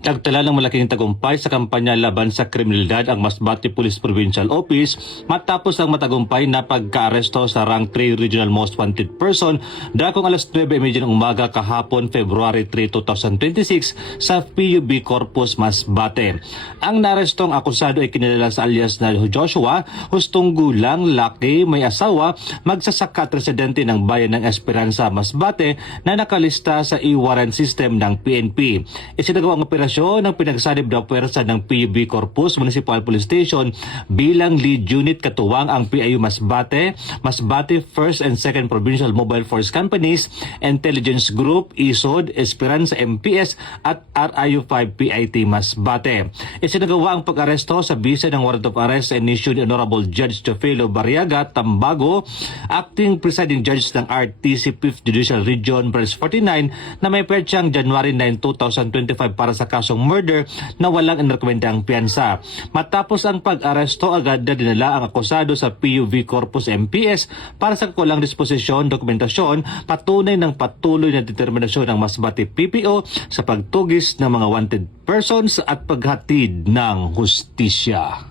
Nagtala ng malaking tagumpay sa kampanya laban sa kriminalidad ang Masbate Police Provincial Office matapos ang matagumpay na pagka-aresto sa Rank 3 Regional Most Wanted Person dakong alas 9:30 ng umaga kahapon February 3, 2026 sa PUB Corpus, Masbate. Ang narestong akusado ay kinilala sa alias na Joshua, hustong gulang, laki, may asawa, magsasaka at residente ng bayan ng Esperanza, Masbate na nakalista sa e-warrant system ng PNP. Isinagawa ang operasyon ng pinagsanib na puwersa ng PUB Corpus Municipal Police Station bilang lead unit katuwang ang PIU Masbate, Masbate 1st and 2nd Provincial Mobile Force Companies, Intelligence Group, ISOD, Esperanza MPS at RIU-5 PIT Masbate. Isinagawa ang pag-aresto sa bisa ng warrant of arrest and issued ni Honorable Judge Teofilo Barriaga Tambago, acting presiding judge ng RTC 5th Judicial Region Branch 49 na may petsang January 9, 2025 para sa kasong murder na walang inirekomendang piyansa. Matapos ang pag-aresto, agad na dinala ang akusado sa PUV Corpus MPS para sa kulang disposisyon, dokumentasyon, patunay ng patuloy na determinasyon ng Masbate PPO sa pagtugis ng mga wanted persons at paghatid ng hustisya.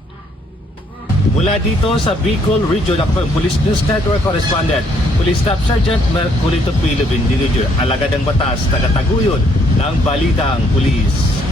Mula dito sa Bicol Region, ako ang Police News Network Correspondent, Police Staff Sergeant Merculito Pilibin, Diliger, alagad ng batas, tagataguyod ng Balitang Pulis.